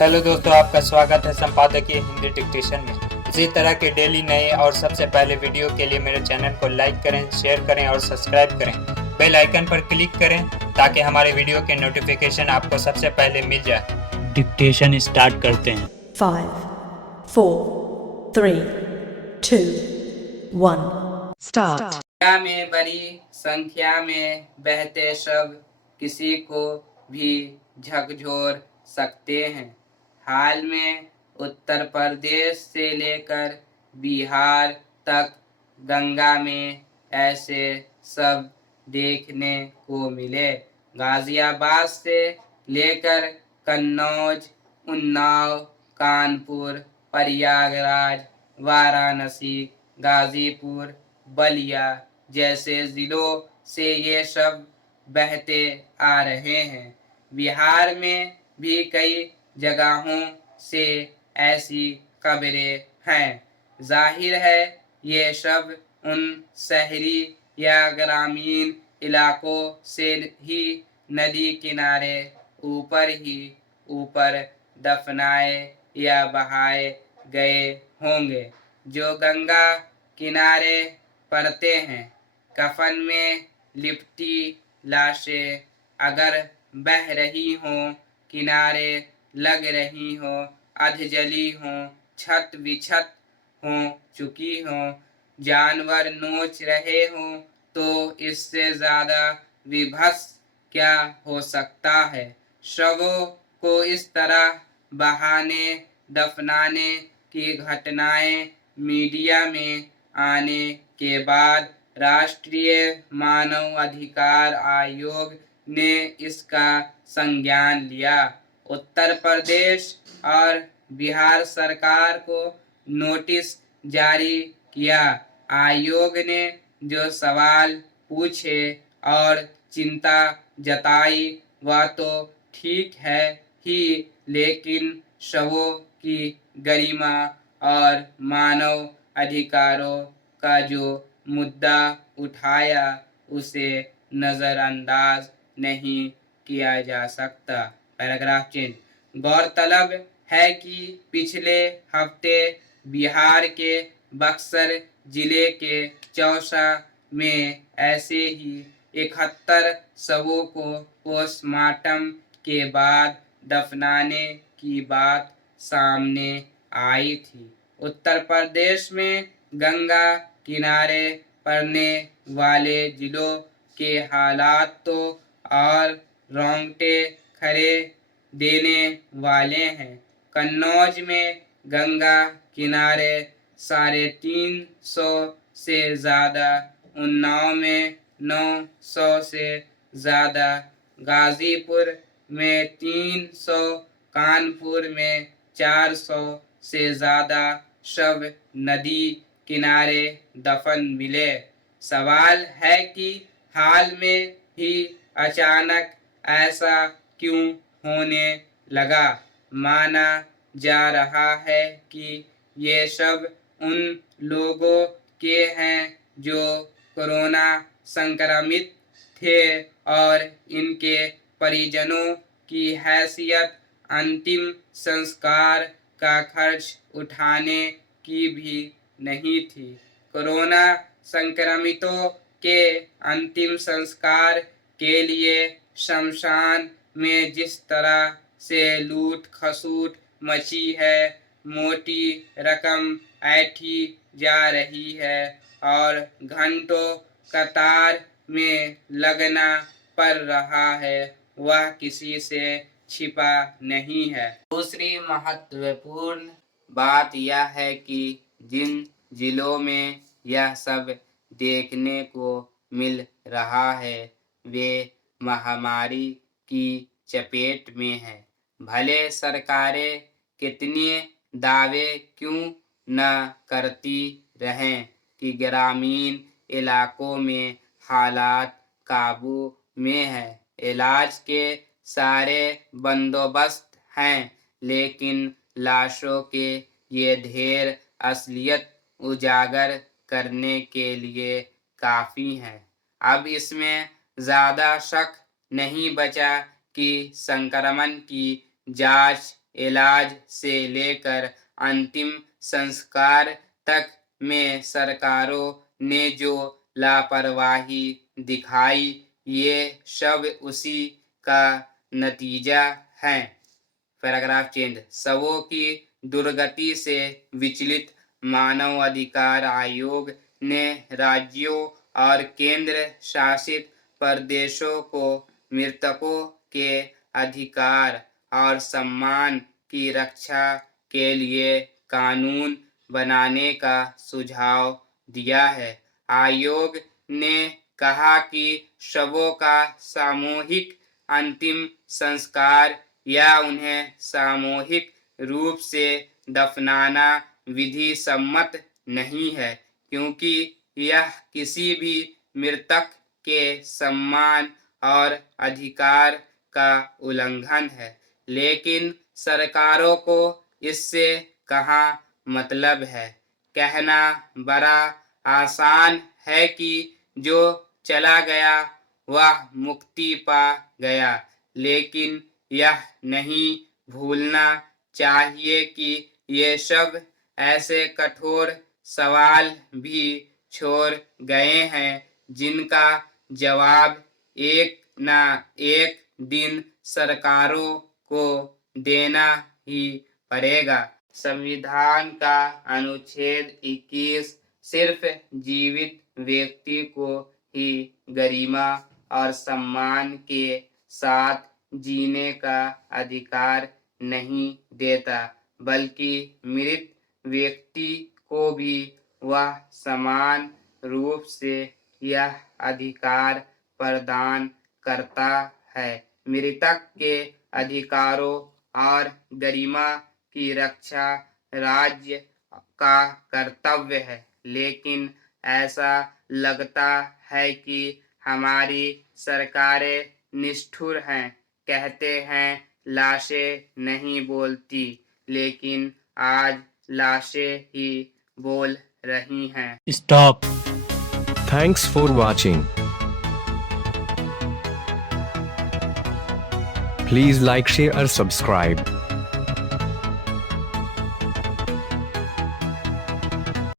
Hello दोस्तों, आपका स्वागत है संपादकीय हिंदी डिक्टेशन में। इसी तरह के डेली नए और सबसे पहले वीडियो के लिए मेरे चैनल को लाइक करें, शेयर करें और सब्सक्राइब करें। बेल आइकन पर क्लिक करें ताकि हमारे वीडियो के नोटिफिकेशन आपको सबसे पहले मिल जाए। डिक्टेशन स्टार्ट करते हैं। 5, 4, 3, 2, 1 स्टार्ट। संख्या में बड़ी संख्या में बहते शब्द किसी को भी झकझोर सकते हैं। हाल में उत्तर प्रदेश से लेकर बिहार तक गंगा में ऐसे शब्द देखने को मिले। गाजियाबाद से लेकर कन्नौज, उन्नाव, कानपुर, प्रयागराज, वाराणसी, गाजीपुर, बलिया जैसे जिलों से ये शब्द बहते आ रहे हैं। बिहार में भी कई जगहों से ऐसी खबरें हैं। जाहिर है ये शब्द उन शहरी या ग्रामीण इलाकों से ही नदी किनारे ऊपर दफनाए या बहाए गए होंगे जो गंगा किनारे पड़ते हैं। कफन में लिपटी लाशें अगर बह रही हों, किनारे लग रही हों, अध जली हों, छत बिछत हो चुकी हों, जानवर नोच रहे हों, तो इससे ज्यादा विभत्स क्या हो सकता है। शवों को इस तरह बहाने दफनाने की घटनाएं मीडिया में आने के बाद राष्ट्रीय मानव अधिकार आयोग ने इसका संज्ञान लिया। उत्तर प्रदेश और बिहार सरकार को नोटिस जारी किया। आयोग ने जो सवाल पूछे और चिंता जताई वह तो ठीक है ही, लेकिन शवों की गरिमा और मानव अधिकारों का जो मुद्दा उठाया उसे नजरअंदाज नहीं किया जा सकता। Paragraph change. गौरतलब है कि पिछले हफ्ते बिहार के बक्सर जिले के चौसा में ऐसे ही 71 शवों को पोस्टमार्टम के बाद दफनाने की बात सामने आई थी। उत्तर प्रदेश में गंगा किनारे पड़ने वाले जिलों के हालात तो और रोंगटे खड़े देने वाले हैं। कन्नौज में गंगा किनारे 350 से ज्यादा, उन्नाव में 900 से ज्यादा, गाजीपुर में 300, कानपुर में 400 से ज्यादा शव नदी किनारे दफन मिले। सवाल है कि हाल में ही अचानक ऐसा क्यों होने लगा। माना जा रहा है कि ये सब उन लोगों के हैं जो कोरोना संक्रमित थे और इनके परिजनों की हैसियत अंतिम संस्कार का खर्च उठाने की भी नहीं थी। कोरोना संक्रमितों के अंतिम संस्कार के लिए शमशान में जिस तरह से लूट खसूट मची है, मोटी रकम ऐठी जा रही है और घंटों कतार में लगना पड़ रहा है, वह किसी से छिपा नहीं है। दूसरी महत्वपूर्ण बात यह है कि जिन जिलों में यह सब देखने को मिल रहा है वे महामारी की चपेट में है। भले सरकारें कितने दावे क्यों न करती रहें कि ग्रामीण इलाकों में हालात काबू में है, इलाज के सारे बंदोबस्त हैं, लेकिन लाशों के ये ढेर असलियत उजागर करने के लिए काफी है। अब इसमें ज्यादा शक नहीं बचा कि संक्रमण की जांच इलाज से लेकर अंतिम संस्कार तक में सरकारों ने जो लापरवाही दिखाई, ये सब उसी का नतीजा है। Paragraph change. शवों की दुर्गति से विचलित मानव अधिकार आयोग ने राज्यों और केंद्र शासित प्रदेशों को मृतकों के अधिकार और सम्मान की रक्षा के लिए कानून बनाने का सुझाव दिया है। आयोग ने कहा कि शवों का सामूहिक अंतिम संस्कार या उन्हें सामूहिक रूप से दफनाना विधि सम्मत नहीं है, क्योंकि यह किसी भी मृतक के सम्मान और अधिकार का उल्लंघन है। लेकिन सरकारों को इससे कहाँ मतलब है। कहना बड़ा आसान है कि जो चला गया वह मुक्ति पा गया, लेकिन यह नहीं भूलना चाहिए कि ये सब ऐसे कठोर सवाल भी छोड़ गए हैं जिनका जवाब एक न एक दिन सरकारों को देना ही पड़ेगा। संविधान का अनुच्छेद 21 सिर्फ जीवित व्यक्ति को ही गरिमा और सम्मान के साथ जीने का अधिकार नहीं देता, बल्कि मृत व्यक्ति को भी वह समान रूप से यह अधिकार प्रदान करता है। मृतक के अधिकारों और गरिमा की रक्षा राज्य का कर्तव्य है, लेकिन ऐसा लगता है कि हमारी सरकारें निष्ठुर हैं। कहते हैं लाशें नहीं बोलती, लेकिन आज लाशें ही बोल रही हैं। Stop. Thanks for watching. Please like, share or subscribe.